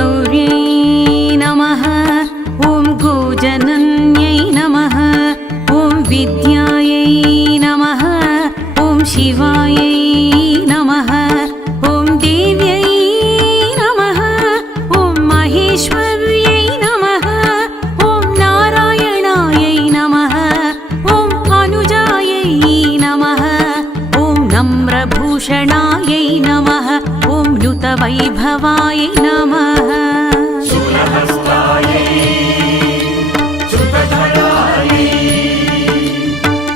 गौर्यै नमः ॐ गोजनन्यै नमः ॐ विद्यायै नमः ॐ शिवायै नमः ॐ देव्यै नमः ॐ महेश्वर्यै नमः ॐ नारायणायै नमः ॐ अनुजायै नमः ॐ नम्रभूषणायै नमः ॐ नुतवैभवाय नमः शूलहस्तायै श्रुतधरायै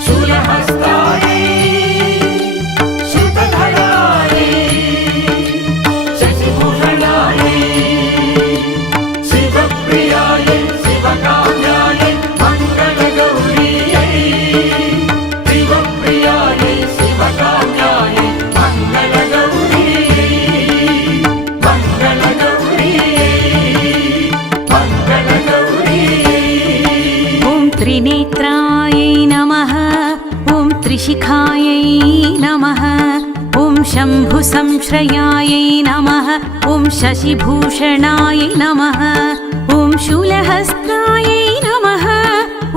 शूलहस्तायै श्रुतधरायै शशिभूषणायै शिवप्रियायै शिवकाम्यायै मङ्गलगौर्यै शिवप्रियायै शिवकाम्यायै त्रिनेत्रायै नमः ॐ त्रिशिखायै नमः ॐ शम्भुसंश्रयायै नमः ॐ शशिभूषणाय नमः ॐ शूलहस्तायै नमः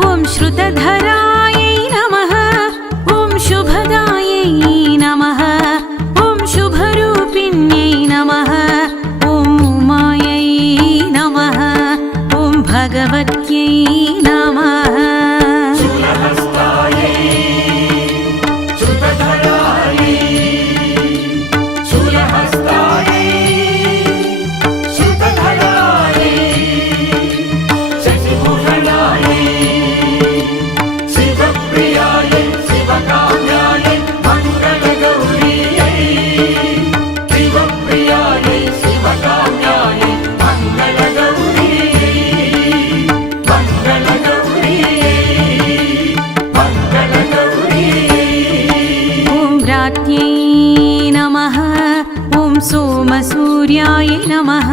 ॐ श्रुतधरायै नमः ॐ शुभदायै नमः ॐ शुभरूपिण्यै नमः ॐ उमायै नमः ॐ भगवत्यै नमः शूलहस्तायै श्रुतधरायै शूलहस्तायै श्रुतधरायै शशिभूषणायै शिवप्रियायै शिवकाम्यायै मङ्गलगौर्यै शिवप्रियायै शिवकाम्यायै सोमसूर्याय नमः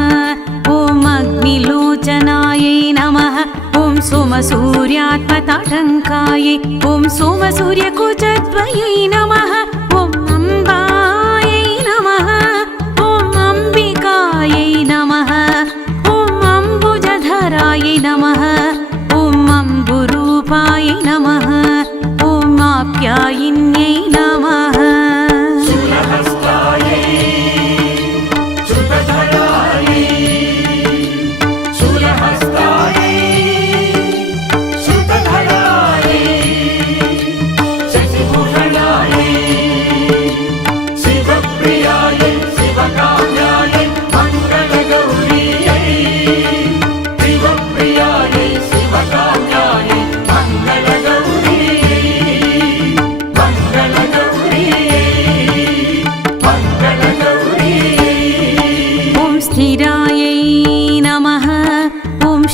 ॐ अग्निलोचनायै नमः ॐ सोमसूर्यात्मताटङ्कायै ॐ सोमसूर्यकुचद्वयै नमः ॐ अम्बायै नमः ॐ अम्बिकायै नमः ॐ अम्बुजधरायै नमः ॐ अम्बुरूपाय नमः ॐ आप्यायिन्यै नमः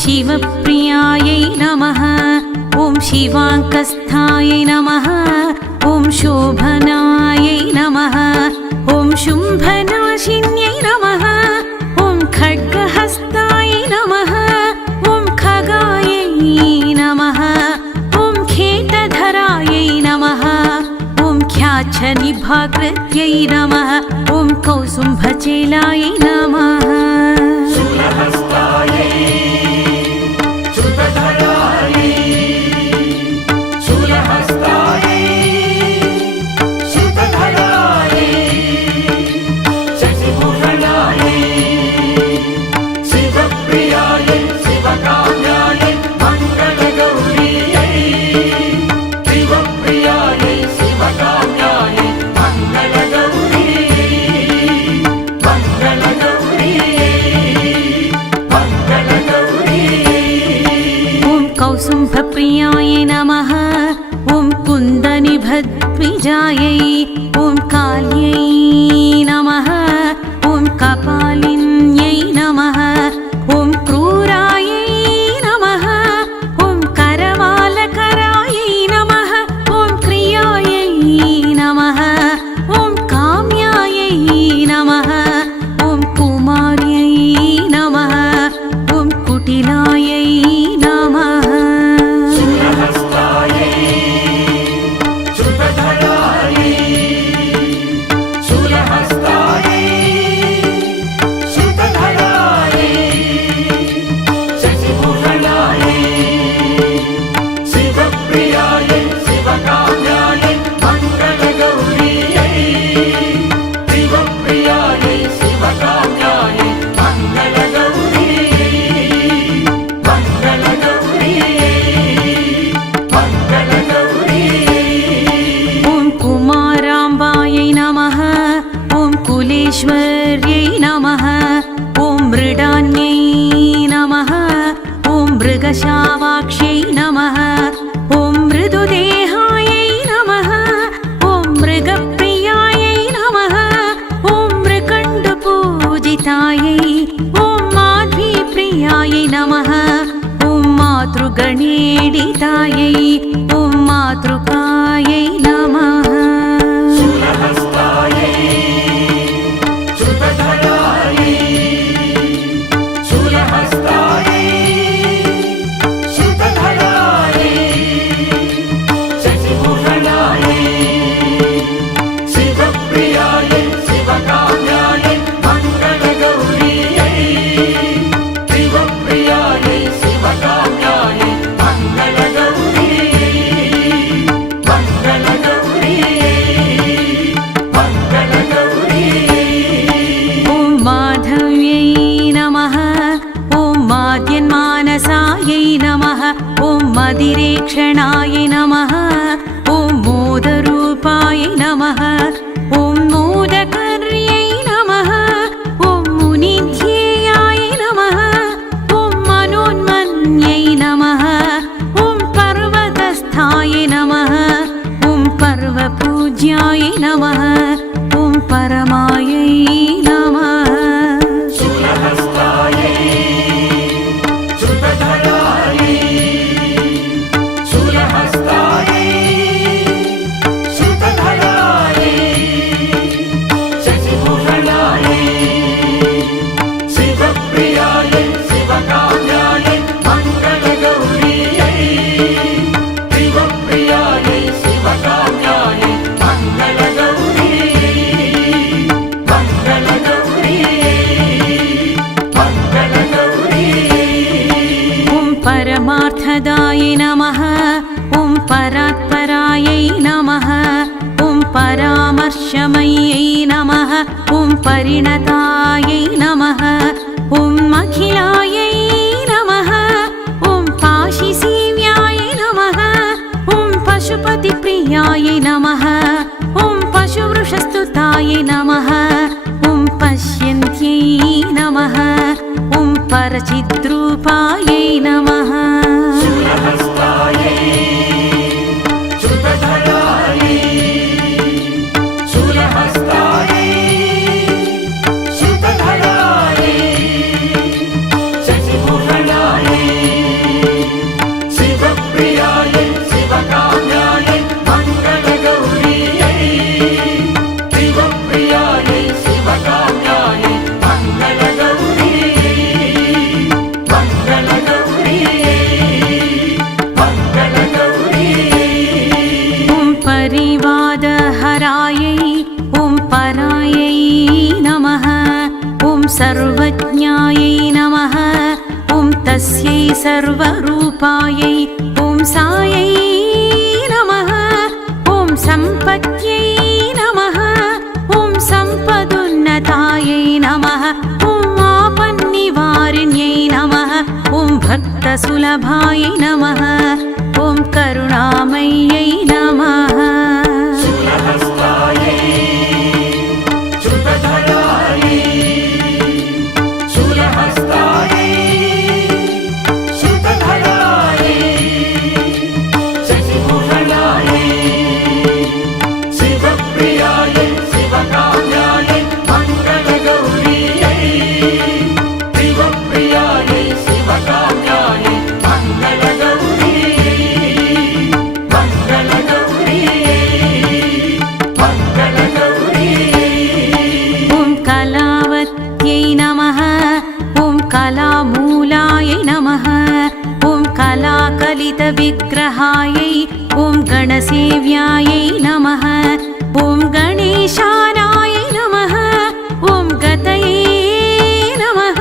शिवप्रियायै नमः ॐ शिवाङ्कस्थायै नमः ॐ शोभनायै नमः ॐ शुम्भनाशिन्यै नमः ॐ खड्गहस्तायै नमः ॐ खगायै नमः ॐ खेटधरायै नमः ॐ ख्याच्छनिभाकृत्यै नमः ॐ कौसुम्भचेलायै नमः प्रियाय नमः ॐ कुन्दनिभद्विजायै ॐ काल्यै नमः ॐ कपालिन्यै नमः ॐ क्रूरायै नमः ॐ करवालकरायै नमः ॐ क्रियायै नमः ॐ काम्यायै नमः ॐ कुमार्यै नमः ॐ कुटिलायै नमः मृगशावाक्ष्यै नमः ॐ मृदुदेहायै नमः ॐ मृगप्रियायै नमः ॐ मृकण्डपूजितायै ॐ माध्वीप्रियायै नमः ॐ मातृगणेडितायै ॐ मातृकायै नमः शूलहस्तायै श्रुतधरायै शूलहस्तायै श्रुतधरायै शशिभूषणायै शिवप्रियायै शिवकाम्यायै मङ्गलगौर्यै शिवप्रियायै शिवकाम्यायै मङ्गलगौर्यै ॐ माधव्यै नमः ॐ माद्यन्मानसायै नमः ॐ मदिरेक्षणाय नमः ॐ मोदरूपाय नमः ॐ मोदकर्यै नमः ॐ मुनिध्येयाय नमः ॐ मनोन्मन्यै नमः ॐ पर्वतस्थाय नमः ॐ पर्वपूज्याय नमः ॐ परमायै नमः शूलहस्तायै श्रुतधरायै शूलहस्तायै श्रुतधरायै शशिभूषणायै शिवप्रियायै शिवकाम्यायै मङ्गलगौर्यै शिवप्रियायै शिवकाम्यायै मङ्गलगौर्यै ॐ परमार्थदाय नमः ॐ परात्परायै नमः ॐ परामर्शमयै नमः ॐ परिणतायै नमः ॐ अखिलायै नमः ॐ पाशिसेव्याय नमः ॐ पशुपतिप्रियाय नमः ॐ पशुवृषस्तुताय नमः ॐ पश्यन्त्यै नमः ॐ परचिद्रूपायै नमः शूलहस्तायै श्रुतधरायै शूलहस्तायै श्रुतधरायै शशिभूषणायै शिवप्रियायै शिवकाम्यायै मङ्गलगौर्यै शिवप्रियायै शिवकाम्यायै मङ्गलगौर्यै ॐ परिवादहरायै ॐ परायै नमः ॐ सर्वज्ञायै नमः ॐ तस्यै सर्वरूपायै ॐ सायै नमः ॐ सम्पत्यै नमः ॐ सम्पदुन्नतायै नमः ॐ आपन्निवारिण्यै नमः ॐ भक्तसुलभाय नमः ॐ करुणामय्यै नमः शूलहस्तायै श्रुतधरायै शूलहस्तायै श्रुतधरायै शशिभूषणायै शिवप्रियायै शिवकाम्यायै मङ्गलगौर्यै शिवप्रियायै शिवकाम्यायै मङ्गलगौर्यै ॐ कलावत्यै नमः ॐ कलामूलाय नमः ॐ कलाकलितविग्रहायै ॐ गणसेव्यायै नमः ॐ गणेशानाय नमः ॐ गतये नमः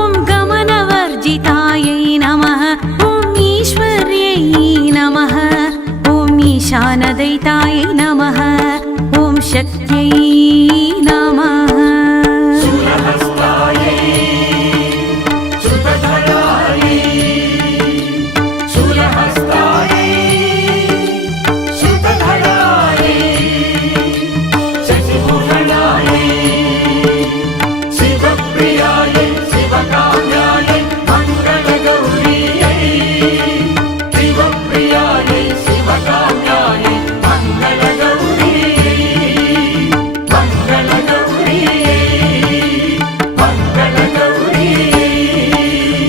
ॐ गमनवर्जितायै नमः ॐ ईश्वर्यै नमः ॐ ईशानदैतायै नमः ॐ शक्त्यै नमः शूलहस्तायै श्रुतधरायै शूलहस्तायै श्रुतधरायै शशिभूषणायै शिवप्रियायै शिवकाम्यायै मङ्गलगौर्यै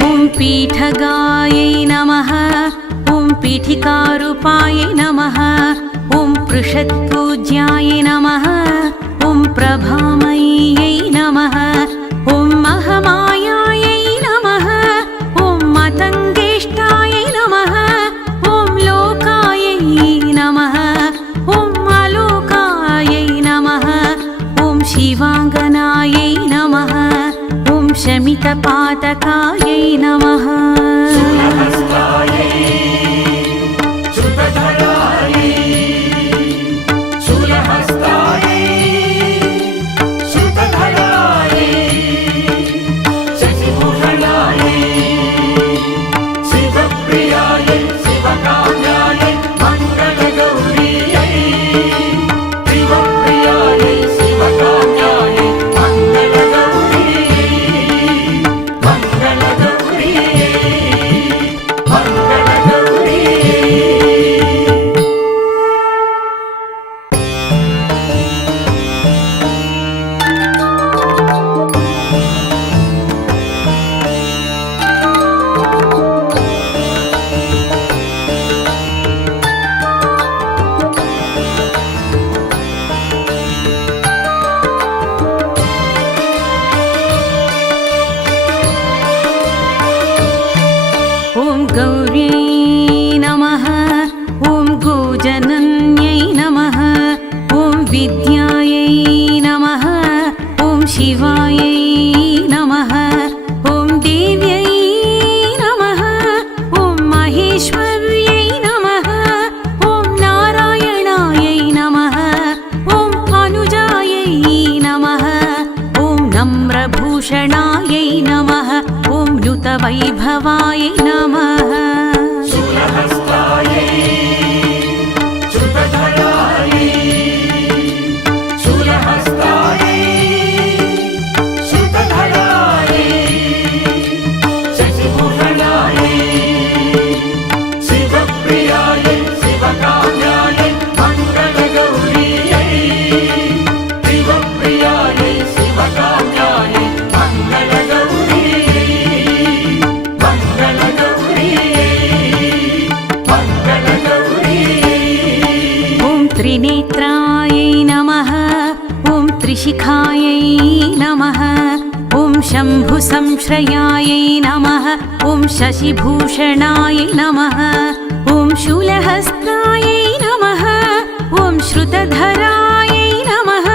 ॐ पीठगायै नमः ॐ पीठिकारूपायै नमः ॐ पृषत्पूज्याय नमः ॐ प्रभामय्यै नमः ॐ महमायायै नमः ॐ मतङ्गेष्टायै नमः ॐ लोकायै नमः ॐ अलोकायै नमः ॐ शिवाङ्गनायै नमः ॐ शमितपातकायै नमः ॐ गौर्यै नमः ॐ गोजनन्यै नमः ॐ विद्यायै नमः ॐ शिवायै नमः ॐ देव्यै नमः ॐ महेश्वर्यै नमः ॐ नारायणायै नमः ॐ अनुजायै नमः ॐ नम्रभूषणायै नमः ॐ नुतवैभवाय नमः त्रिनेत्रायै नमः ॐ त्रिशिखायै नमः ॐ शम्भुसंश्रयायै नमः ॐ शशिभूषणाय नमः ॐ शूलहस्तायै नमः ॐ श्रुतधरायै नमः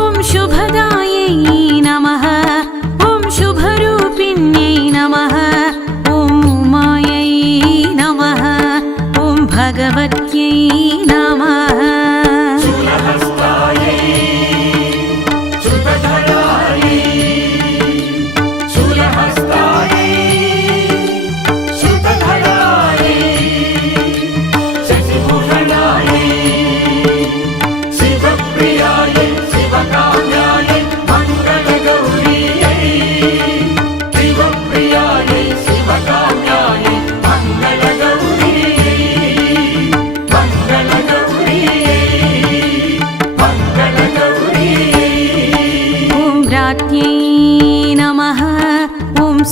ॐ शुभदायै नमः ॐ शुभरूपिण्यै नमः ॐ उमायै नमः ॐ भगवत्यै नमः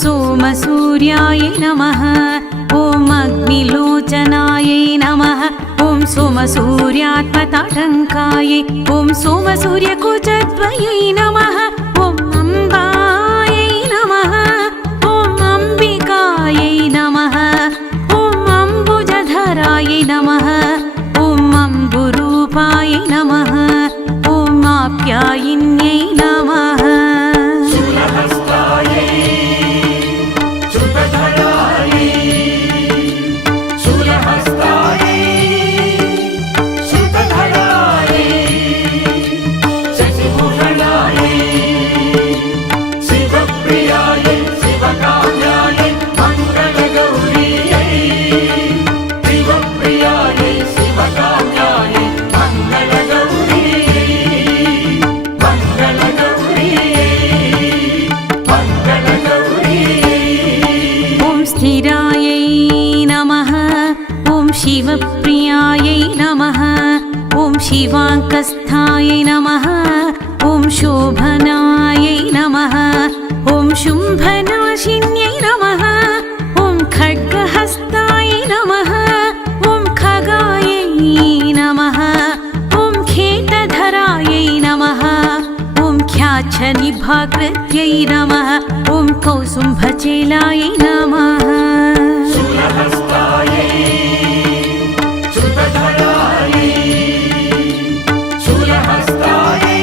सोमसूर्याय नमः ॐ अग्निलोचनाय नमः ॐ सोमसूर्यात्मताटङ्काय ॐ सोमसूर्यकुचद्वयै नमः ॐ अम्बायै नमः ॐ अम्बिकायै नमः ॐ अम्बुजधराय नमः ॐ अम्बुरूपाय नमः ॐ आप्यायिन्यै नमः शिवप्रियायै नमः ॐ शिवाङ्कस्थायै नमः ॐ शोभनायै नमः ॐ शुम्भनाशिन्यै नमः ॐ खड्गहस्तायै नमः ॐ खगायै नमः ॐ खेटधरायै नमः ॐ ख्याच्छनिभाकृत्यै नमः ॐ कौसुम्भचेलायै नमः शूलहस्तायै श्रुतधरायै शूलहस्तायै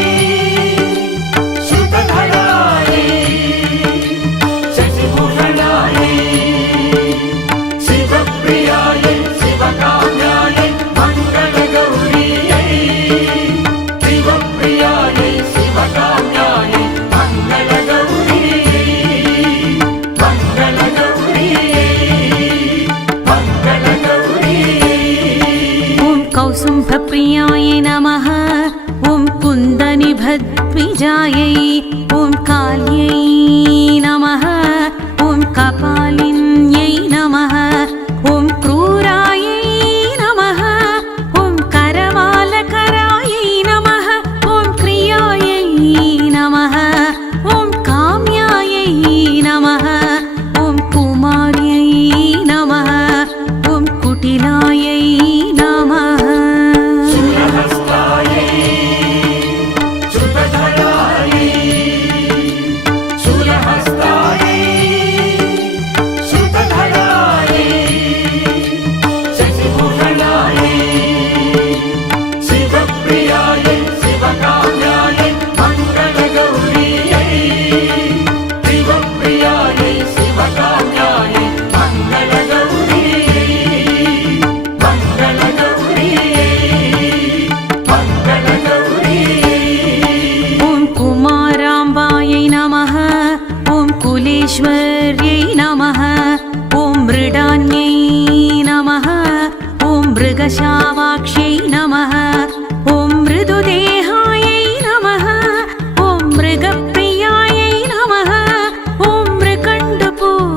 श्रुतधरायै शशिभूषणायै शिवप्रियायै शिवकाम्यायै मङ्गलगौर्यै शिवप्रियायै शिवकाम्यायै कौसुम्भप्रियायै नमः ॐ कुन्दनिभद्विजायै ॐ काल्यै नमः ॐ कपालिन्यै नमः ॐ क्रूरायै नमः ॐ करवालकरायै नमः ॐ क्रियायै नमः ॐ काम्यायै नमः ॐ कुमार्यै नमः ॐ कुटिलायै नमः ईश्वर्यै नमः ॐ मृडान्यै नमः ॐ मृगशावाक्ष्यै नमः ॐ मृदुदेहायै नमः ॐ मृगप्रियायै नमः ॐ मृकण्डपूजितायै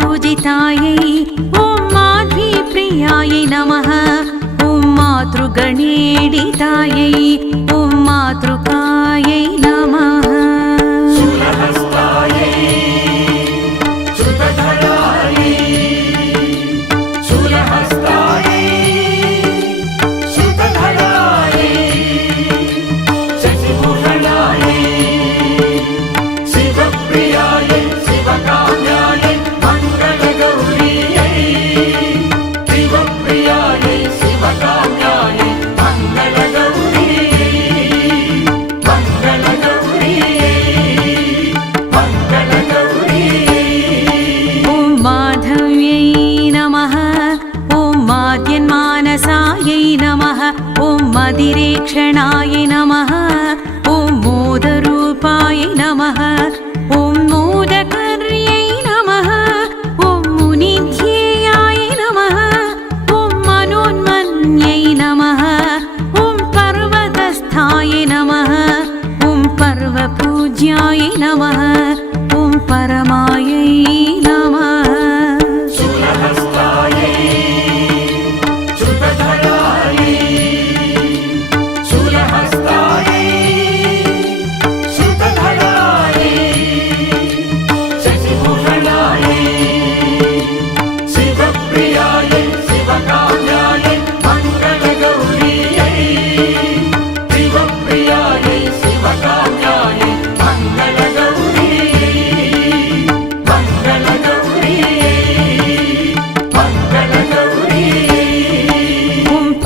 ॐ माध्वीप्रियायै नमः ॐ मातृगणेडितायै ॐ मातृकायै नमः मदिरेक्षणाय नमः ॐ मोदरूपाय नमः ॐ मोदकर्यै नमः ॐ मुनिध्येयाय नमः ॐ मनोन्मन्यै नमः ॐ पर्वतस्थाय नमः ॐ पर्वपूज्याय नमः ॐ परमायै नमः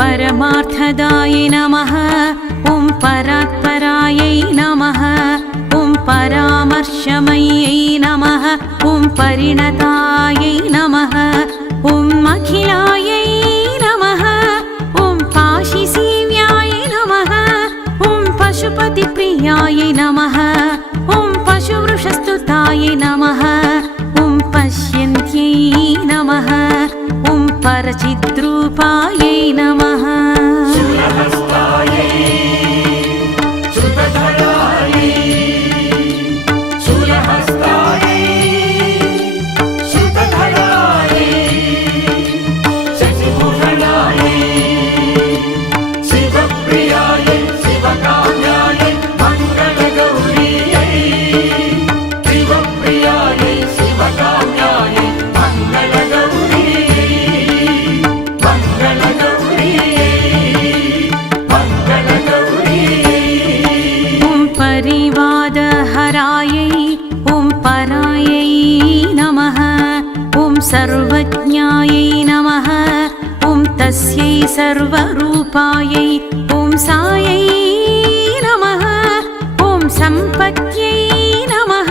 परमार्थदाय नमः ॐ परात्परायै नमः ॐ परामर्शमयै नमः ॐ परिणतायै नमः ॐ अखिलायै नमः ॐ पाशिसेव्याय नमः ॐ पशुपतिप्रियाय नमः ॐ पशुवृषस्तुताय नमः ॐ पश्यन्त्यै नमः ॐ परचिद्रूपायै नमः शिवकाम्यायै मङ्गलगौर्यै शिवप्रियायै सर्वज्ञायै नमः ॐ तस्यै सर्वरूपायै ॐ सायै नमः ॐ सम्पत्यै नमः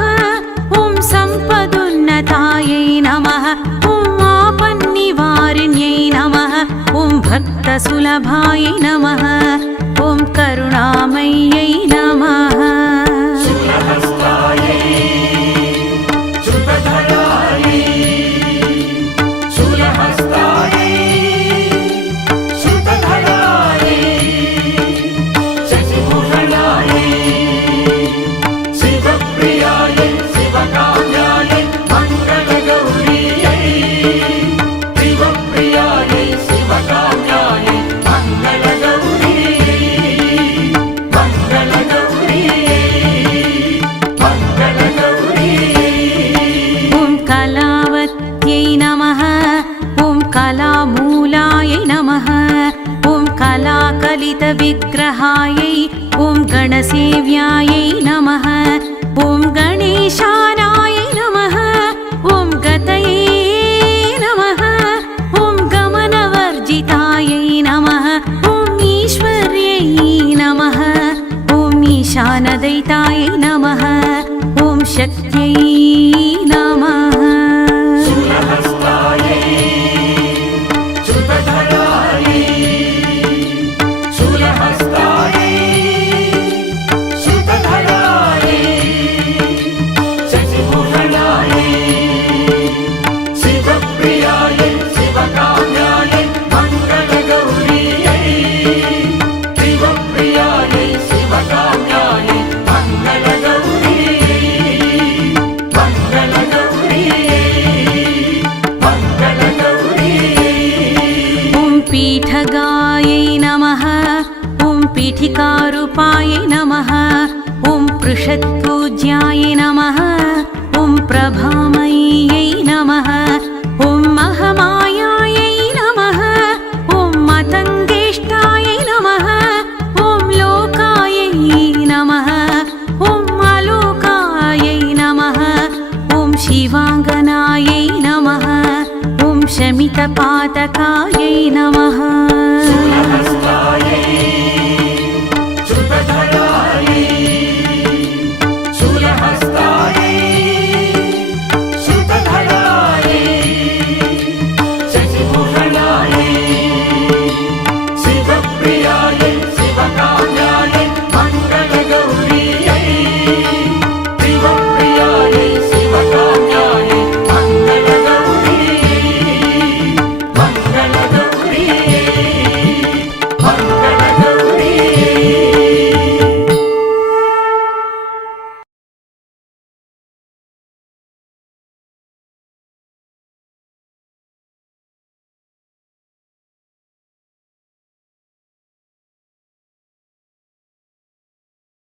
ॐ सम्पदुन्नतायै नमः ॐ आपन्निवारिण्यै नमः ॐ भक्तसुलभायै नमः ॐ करुणामय्यै नमः शूलहस्तायै श्रुतधरायै शूलहस्तायै श्रुतधरायै शशिभूषणायै शिवप्रियायै शिवकाम्यायै मङ्गलगौर्यै शिवप्रियायै शिवकाम्यायै मङ्गलगौर्यै ॐ कलावत्यै नमः ॐ कलामूलायै नमः ॐ कलाकलितविग्रहायै ॐ गणसेव्यायै नमः ॐ गणेशानायै नमः ॐ गतये नमः ॐ गमनवर्जितायै नमः ॐ ईश्वर्यै नमः ॐ ईशानदयितायै नमः ॐ शक्त्यै नमः शूलहस्तायै श्रुतधरायै शूलहस्तायै श्रुतधरायै शशिभूषणायै शिवप्रियायै शिवकाम्यायै मङ्गलगौर्यै शिवप्रियायै शिवकाम्यायै मङ्गलगौर्यै ॐ पीठगायै नमः ॐ पीठिकारूपायै नमः ॐ पृषत्पूज्याय नमः ॐ प्रभामय्यै नमः ॐ महमायायै नमः ॐ मतङ्गेष्टायै नमः ॐ लोकायै नमः ॐ अलोकायै नमः ॐ शिवाङ्गनायै नमः ॐ शमितपातकायै नमः